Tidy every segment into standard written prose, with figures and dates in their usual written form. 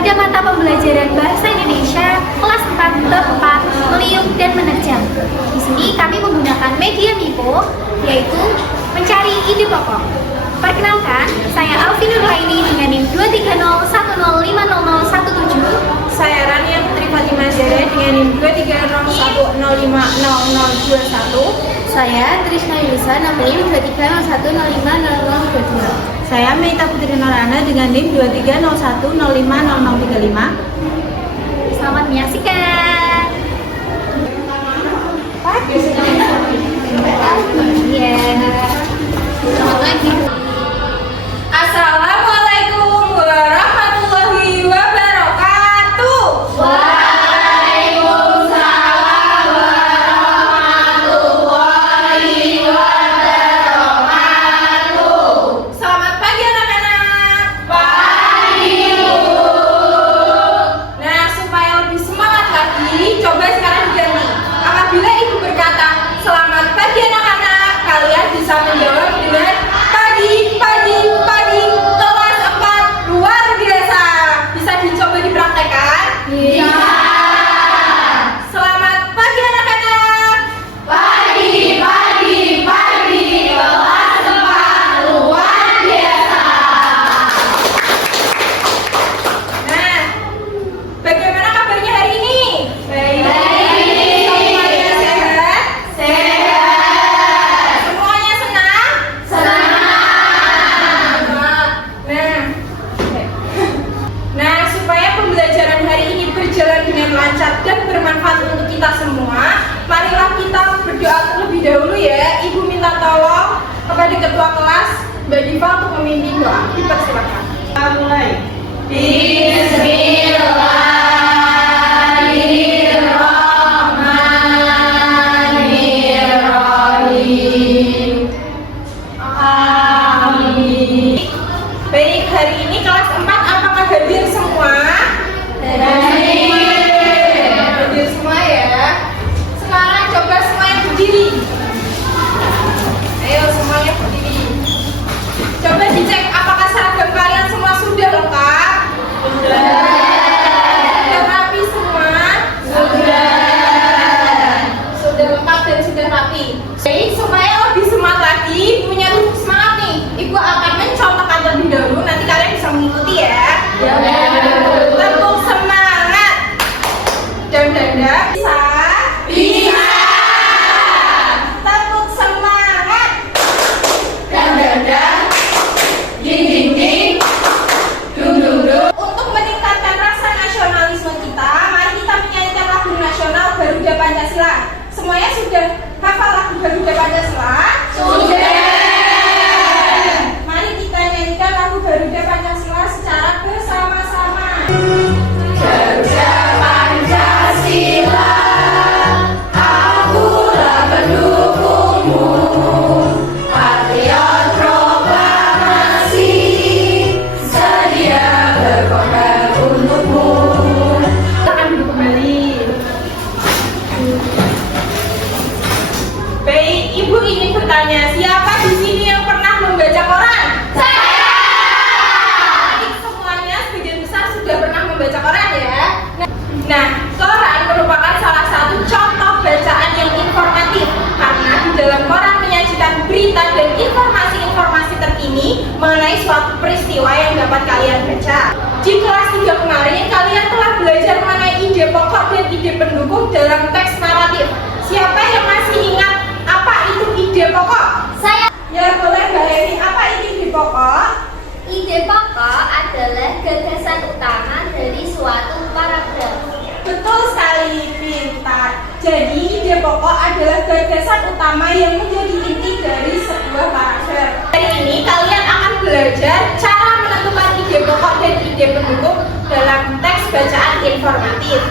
pada mata pembelajaran Bahasa Indonesia kelas 4 bab 4 meliuk dan menerjang. Di sini kami menggunakan media MIPO, yaitu mencari ide pokok. Perkenalkan, saya Alvin Nurlaini dengan NIM 230105017. Saya Rania Putri Fatimah Zahra dengan NIM 230105021. Saya Trisna Yusa dengan NIM 230105022. Saya Meita Putri Norana dengan NIM 230105035. Selamat menyaksikan. Selamat pagi. Assalamualaikum warahmatullahi wabarakatuh. Waalaikumsalam warahmatullahi wabarakatuh. Selamat pagi anak-anak. Pagi, Bu. Nah, supaya lebih semangat lagi, coba sekarang diganti. Apabila ibu berkata, "Selamat pagi anak-anak," kalian bisa menjawab dengan pagi, pagi, pagi. Kelas 4 luar biasa. Bisa dicoba dipraktekkan? Iya. Selamat pagi anak-anak. Pagi, pagi, pagi. Kelas 4 luar biasa. Nah, bagaimana kabarnya hari ini? Baik. Semuanya sehat? Sehat. Semuanya senang? Senang. Nah, supaya pembelajaran hari ini berjalan dengan lancar dan bermanfaat untuk kita semua, marilah kita berdoa terlebih dahulu ya. Ibu minta tolong kepada ketua kelas, Mbak Diva, untuk memimpin doa. Dipersilakan. Kita mulai. Bismillahirrahmanirrahim. Amin. Baik, hari ini kelas 4 apakah hadir semua? Hadir semua ya. Sekarang coba semuanya berdiri. Ayo semuanya berdiri. Coba dicek apakah seragam kalian semua sudah lengkap? Sudah rapi semua? Sudah lengkap dan sudah rapi. Baik, supaya lebih semangat lagi, punya semangat nih. Ibu akan mencontohkan terlebih dahulu, nanti kalian bisa mengikuti ya. Tepuk semangat. Dan dada bisa. Bisa. Tepuk semangat. Dan dada. Ding ding ding. Dung dung dung. Untuk meningkatkan rasa nasionalisme kita, mari kita menyanyikan lagu nasional Garuda Pancasila. Semuanya sudah hafal lagu Garuda Pancasila? Sudah. Mari kita nyanyikan lagu Garuda Pancasila secara bersama-sama. Garuda Pancasila, akulah pendukungmu, patriot proklamasi, sedia berkorban untukmu. Silakan duduk kembali. Baik, Ibu ingin bertanya, siapa di sini yang pernah membaca koran? Saya. Baik, semuanya sebagian besar sudah pernah membaca koran ya. Nah, koran merupakan salah satu contoh bacaan yang informatif karena di dalam koran menyajikan berita dan informasi-informasi terkini mengenai suatu peristiwa yang dapat kalian baca. Di kelas 3 kemarin, kalian telah belajar mengenai ide pokok dan ide pendukung dalam teks naratif. Siapa yang masih ingat apa itu ide pokok? Saya. Ya, boleh Mbak Leni, apa itu ide pokok? Ide pokok adalah gagasan utama dari suatu paragraf. Betul sekali, pintar. Jadi ide pokok adalah gagasan utama yang menjadi inti dari sebuah paragraf. Hari ini kalian akan belajar cara menentukan ide pokok dan ide pendukung dalam teks bacaan informatif.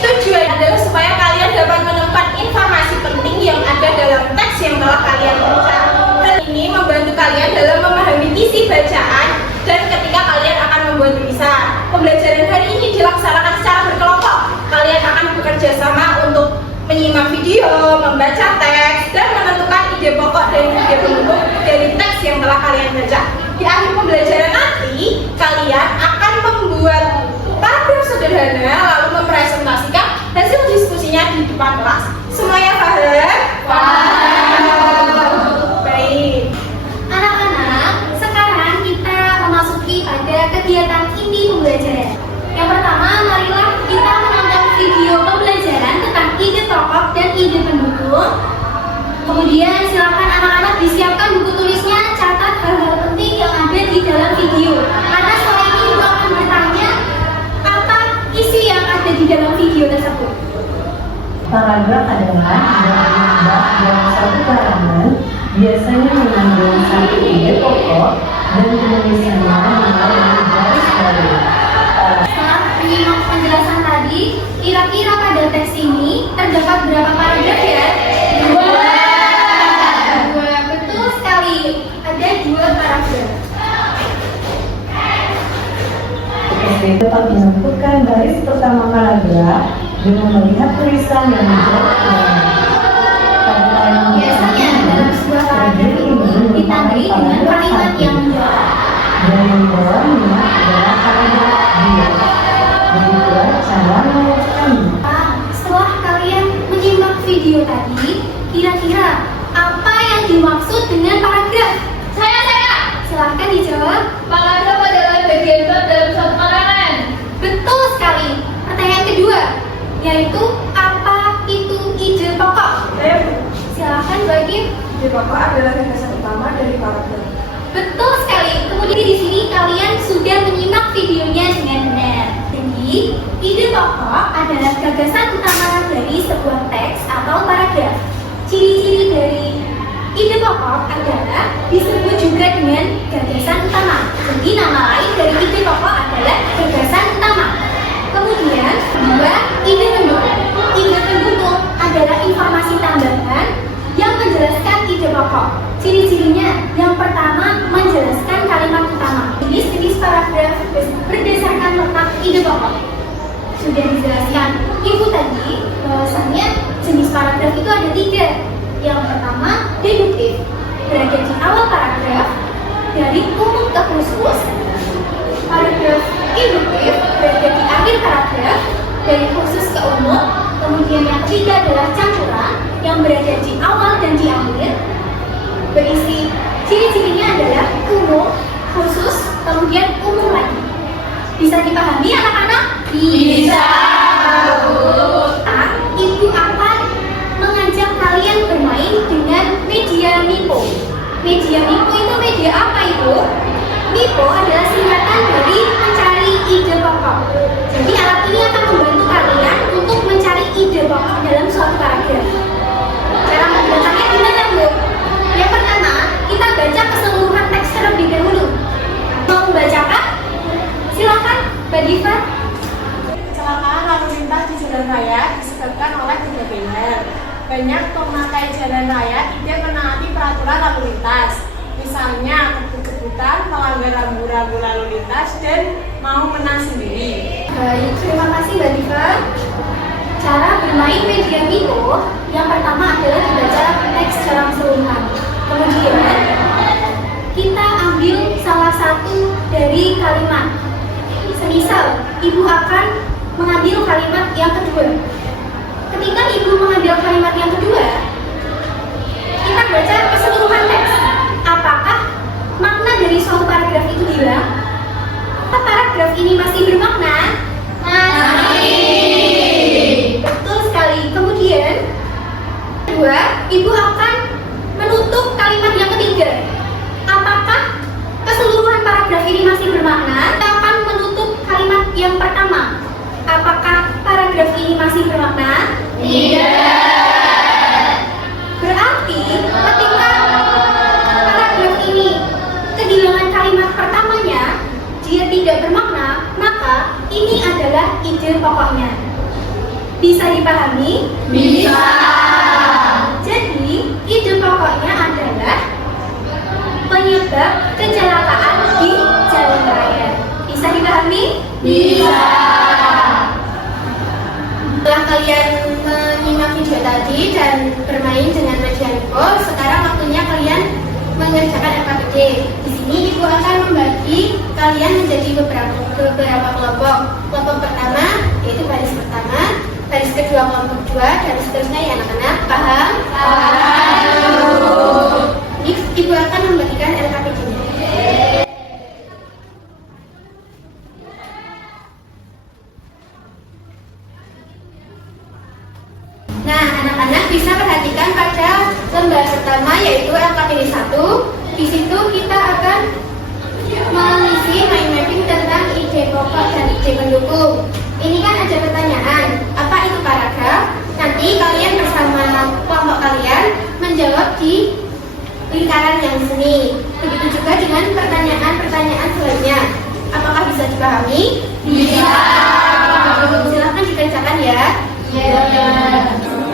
Tujuan adalah supaya kalian dapat menemukan informasi penting yang ada dalam teks yang telah kalian baca. Hal ini membantu kalian dalam memahami isi bacaan dan ketika kalian akan membuat tulisan. Pembelajaran hari ini dilaksanakan secara berkelompok. Kalian akan bekerja sama untuk menyimak video, membaca teks, dan menentukan ide pokok dan ide pendukung dari teks yang telah kalian baca. Di akhir pembelajaran nanti, kalian kegiatan inti pembelajaran. Yang pertama, marilah kita menonton video pembelajaran tentang ide pokok dan ide pendukung. Kemudian silakan anak-anak disiapkan buku tulisnya, catat hal-hal penting yang ada di dalam video. Karena setelah ini ibu akan bertanya apa isi yang ada di dalam video tersebut. Paragraf adalah bab dalam satu halaman biasanya mengandung satu ide pokok dan penulisannya dimulai dari garis baru. Setelah menyimak penjelasan tadi, kira-kira pada teks ini terdapat berapa paragraf ya? Dua. Betul sekali, ada 2 paragraf. Dapat menentukan baris pertama paragraf dengan melihat tulisan yang Biasanya dalam sebuah paragraf ini ditandai dengan kalimat yang menjawab. dan yang bawahnya adalah paragraf 2. Begitulah cara mengulaskannya. Setelah kalian menyimak video tadi, kira-kira apa yang dimaksud dengan paragraf? Saya. Silahkan dijawab. Paragraf adalah bagian bab dalam suatu karangan. Betul sekali. Pertanyaan kedua, yaitu apa itu ide pokok? Silahkan bagi. Ide pokok adalah gagasan utama dari paragraf. Betul sekali. Kemudian di sini kalian sudah menyimak videonya dengan benar. Jadi, ide pokok adalah gagasan utama dari sebuah teks atau paragraf. Ciri-ciri dari ide pokok adalah disebut juga dengan gagasan utama. Jadi, nama lain dari ide pokok adalah gagasan utama. Kemudian, kedua, ide pendukung. Ide pendukung adalah informasi tambahan yang menjelaskan ide pokok. Ciri-cirinya, yang pertama menjelaskan kalimat utama. Jenis-jenis paragraf berdasarkan letak ide pokok. Sudah dijelaskan ibu tadi bahwasannya jenis paragraf itu ada 3. Yang pertama, deduktif, berada di awal paragraf dari umum ke khusus. Paragraf induktif berada di akhir paragraf dari khusus ke umum. Kemudian yang ketiga adalah campuran yang berada di awal dan di akhir. Berisi ciri-cirinya adalah umum, khusus, kemudian umum lagi. Bisa dipahami anak-anak? Bisa. Ibu akan mengajak kalian bermain dengan media Mipo. Media Mipo itu media apa Ibu? Mipo adalah singkatan dari mencari ide pokok. Jadi alat ini akan membantu kalian untuk mencari ide pokok dalam suatu paragraf. Cara menggunakannya gimana Bu? Yang pertama, kita baca keseluruhan teks terlebih dahulu. Mau membacakan? Silakan, Mbak Diva. Kecelakaan lalu lintas di jalan raya disebabkan oleh berbagai hal. Banyak pemakai jalan raya tidak menaati peraturan lalu lintas. Misalnya kebut-kebutan, melanggar rambu-rambu lalu lintas, dan mau menang sendiri. Baik, terima kasih Mbak Diva. Cara bermain media Mipo yang pertama adalah dibaca teks secara keseluruhan. Kemudian kita ambil salah satu dari kalimat. Semisal ibu akan mengambil kalimat yang kedua. Ketika ibu mengambil kalimat yang kedua, kita baca keseluruhan teks. Apakah makna dari suatu paragraf itu hilang? Apakah paragraf ini masih bermakna? Masih. Betul sekali. Kemudian kedua, ibu akan menutup kalimat yang ketiga. Apakah keseluruhan paragraf ini masih bermakna? Kita akan menutup kalimat yang pertama. Apakah paragraf ini masih bermakna? Tidak. Berarti ketika paragraf ini kehilangan kalimat pertamanya, dia tidak bermakna, maka ini adalah ide pokoknya. Bisa dipahami? Bisa. Jadi, ide pokoknya adalah penyebab kecelakaan di jalan raya. Bisa dipahami? Bisa. Setelah kalian menyimak video tadi dan bermain dengan media Mipo, sekarang waktunya kalian mengerjakan LKPD. Di sini ibu akan membagi kalian menjadi beberapa kelompok. Kelompok pertama yaitu baris pertama, baris kedua kelompok 2, dan seterusnya ya anak-anak. Paham? Paham. Ini ibu akan membagikan LKPD-nya. lembar pertama yaitu LKPD 1. Di situ kita akan mengisi mind mapping tentang ide pokok dan ide pendukung. Ini kan ada pertanyaan, apa itu paragraf? Nanti kalian bersama kelompok kalian menjawab di lingkaran yang di sini. Begitu juga dengan pertanyaan-pertanyaan selanjutnya. Apakah bisa dipahami? Bisa. Silahkan dikerjakan ya.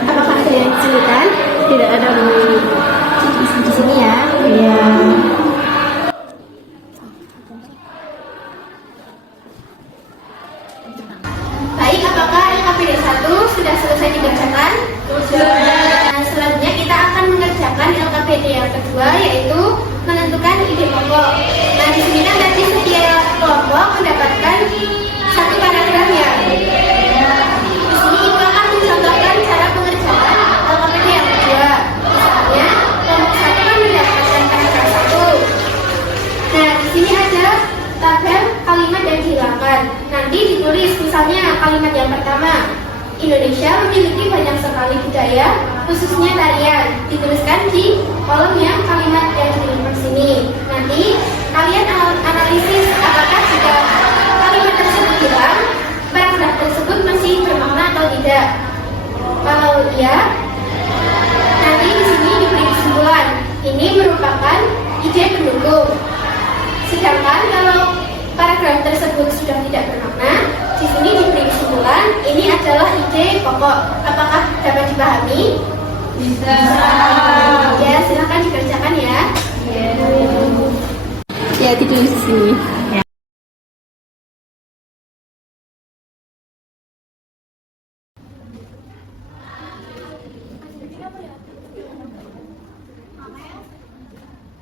Apakah ada yang kesulitan? Tidak ada di sini ya. Iya. Baik, apakah LKPD 1 sudah selesai dikerjakan? Sudah. Nah, selanjutnya kita akan mengerjakan LKPD yang kedua, yaitu menentukan ide pokok. Nah, di sini kan tadi setiap kelompok mendapatkan satu paragraf ya. Di sini Ibu akan mencontohkan cara pengerjaan LKPD yang kedua. Misalnya, kelompok 1 kan mendapatkan paragraf 1. Nah, di sini ada tabel kalimat yang dihilangkan. Nanti ditulis misalnya kalimat yang pertama, Indonesia memiliki banyak sekali budaya, khususnya tarian. Dituliskan di kolom yang kalimat yang dilimpah sini. Nanti kalian analisis apakah jika kalimat tersebut hilang, paragraf tersebut masih bermakna atau tidak. Kalau iya, nanti di sini diberi kesimpulan. Ini merupakan ide pendukung. Sedangkan kalau paragraf tersebut sudah tidak bermakna, di sini diberi kesimpulan ini adalah ide pokok. Apakah dapat dipahami? Bisa. Ya, silakan dikerjakan ya. Ya, ditulis di sini.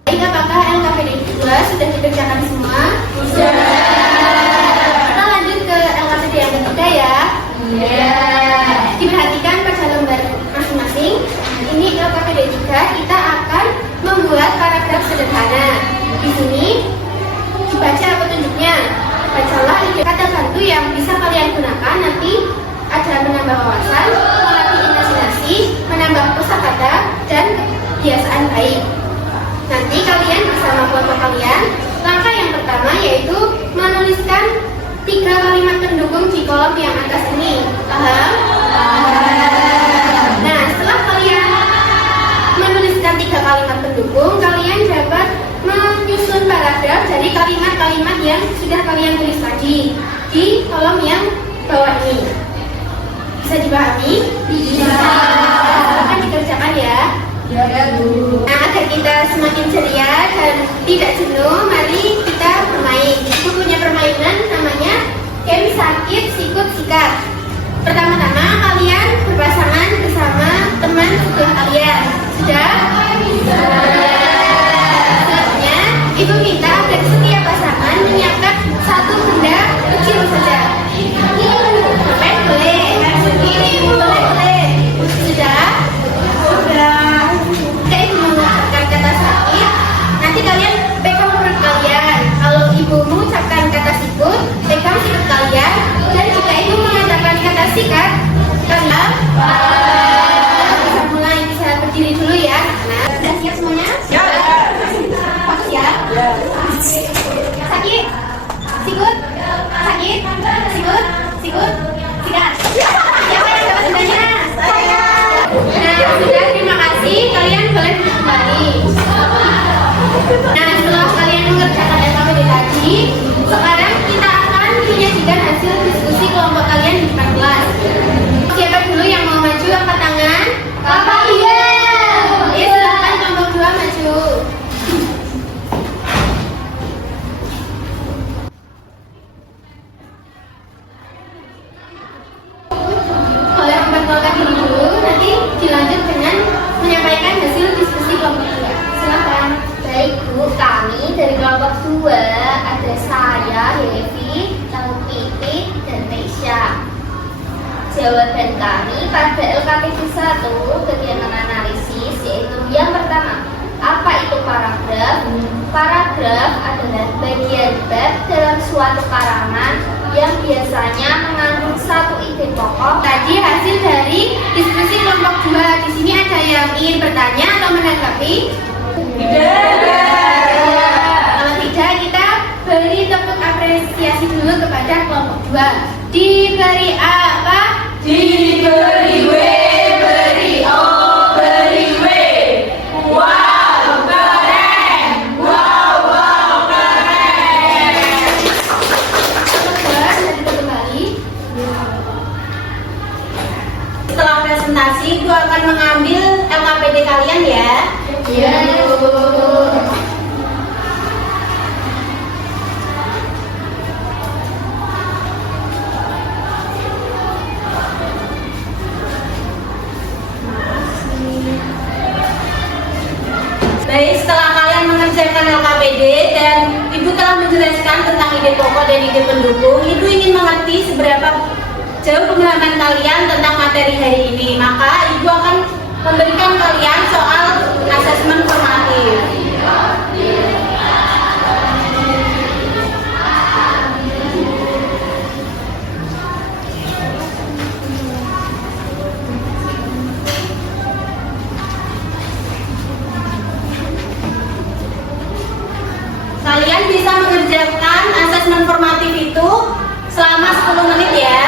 Baik, apakah LKPD 2 sudah dikerjakan semua? Sudah. Kita lanjut ke LKPD yang ketiga ya. Iya. Diperhatikan pada lembar masing-masing. Ini LKPD 3, kita akan membuat paragraf sederhana. Di sini dibaca petunjuknya. Bacalah kata bantu yang bisa kalian gunakan. Nanti ada menambah wawasan, melatih imajinasi, menambah kosakata, dan kebiasaan baik. Nanti kalian bersama kelompok kalian, langkah yang pertama yaitu menuliskan 3 kalimat pendukung di kolom yang atas ini. Paham? Nah, setelah kalian menuliskan 3 kalimat pendukung, kalian dapat menyusun paragraf dari kalimat-kalimat yang sudah kalian tulis tadi di kolom yang bawah ini. Bisa dipahami? Bisa. Akan dikerjakan ya. Nah, agar kita semakin ceria dan tidak jenuh, mari kita bermain. Itu punya permainan namanya game sakit sikut sikat. Pertama-tama kalian berpasangan bersama teman sekolah kalian. Sudah? Selanjutnya, Ibu minta agar setiap pasangan menyiapkan satu benda kecil saja. Ini boleh. Ini boleh. Sudah? Sudah. Jika Ibu mengucapkan kata sakit, nanti kalian pegang perut kalian. Kalau Ibu mengucapkan kata sikut, pegang sikut kalian. Dan jika Ibu mengatakan kata sikat, kalian bisa mulai, bisa berdiri dulu ya. Nah, sudah siap semuanya? Siap. Fokus ya. Sakit, sikut, sakit, sikut, sikut, sikat. Siapa yang dapat bendanya? Saya. Nah, sudah, terima kasih. Kalian boleh duduk kembali. Nah, setelah kalian mengerjakan LKPD tadi, sekarang kita akan menyajikan hasil diskusi kelompok kalian di depan kelas. Siapa dulu yang mau maju angkat tangan? Bapak iya. Ya, silakan kelompok 2 maju. Boleh memperkenalkan diri dulu, nanti dilanjut dengan menyampaikan hasil diskusi kelompok 2. Silakan. Baik Bu, kami dari kelompok 2 ada saya, Devi, lalu Pipit, dan Tesya. Jawaban kami pada LKPD 1 kegiatan analisis yaitu yang pertama, apa itu paragraf? Paragraf adalah bagian bab dalam suatu karangan yang biasanya mengandung satu ide pokok. Tadi hasil dari diskusi kelompok 2. Di sini ada yang ingin bertanya atau menanggapi? Kalau tidak, kita beri tepuk apresiasi dulu kepada kelompok 2. Diberi apa? Diberi W, beri O, beri W. Wow, keren. Wow, keren. Kelompok 2 sudah kembali. Setelah presentasi, gue akan mengambil LKPD kalian ya. Iya. Baik, setelah kalian mengerjakan LKPD dan Ibu telah menjelaskan tentang ide pokok dan ide pendukung, Ibu ingin mengerti seberapa jauh pemahaman kalian tentang materi hari ini. Maka Ibu akan memberikan kalian soal asesmen formatif. Kalian bisa mengerjakan asesmen formatif itu selama 10 menit ya.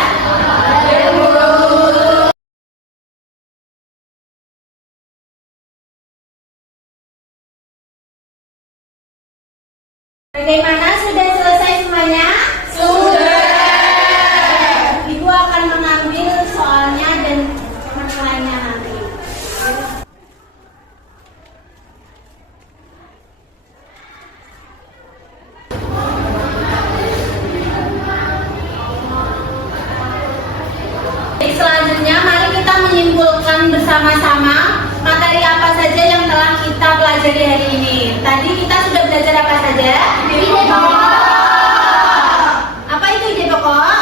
Bagaimana, sudah selesai semuanya? Sudah. Ibu akan mengambil soalnya dan masalahnya nanti. Selanjutnya, mari kita menyimpulkan bersama-sama materi apa saja yang telah kita pelajari hari ini. Tadi kita sudah belajar apa saja? Ide pokok. Apa itu ide pokok?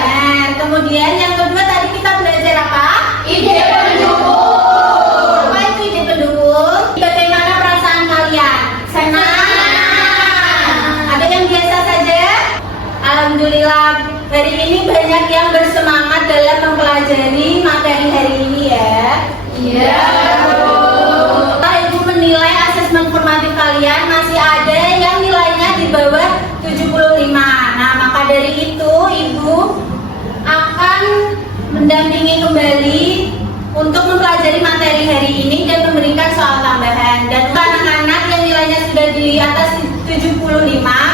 Nah, kemudian yang kedua tadi kita belajar apa? Ide pendukung. Apa itu ide pendukung? Bagaimana perasaan kalian? Senang? Ada yang biasa saja? Alhamdulillah, hari ini banyak yang bersemangat dalam mempelajari materi hari ini ya. Iya. Setelah Ibu menilai asesmen formatif kalian, masih ada yang nilainya di bawah 75. Nah, maka dari itu Ibu akan mendampingi kembali untuk mempelajari materi hari ini dan memberikan soal tambahan. Dan untuk anak-anak yang nilainya sudah di atas 75,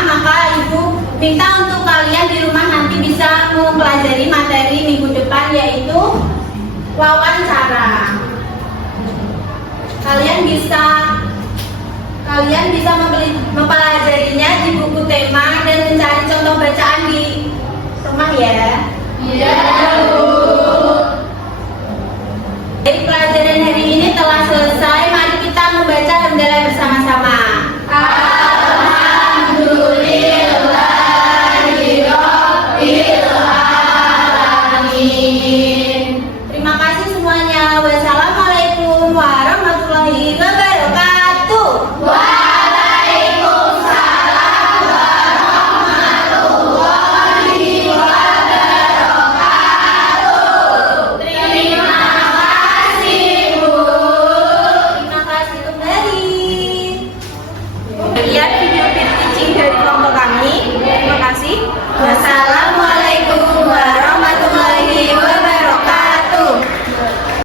maka Ibu minta untuk kalian di rumah nanti bisa mempelajari materi minggu depan, yaitu wawancara. Kalian bisa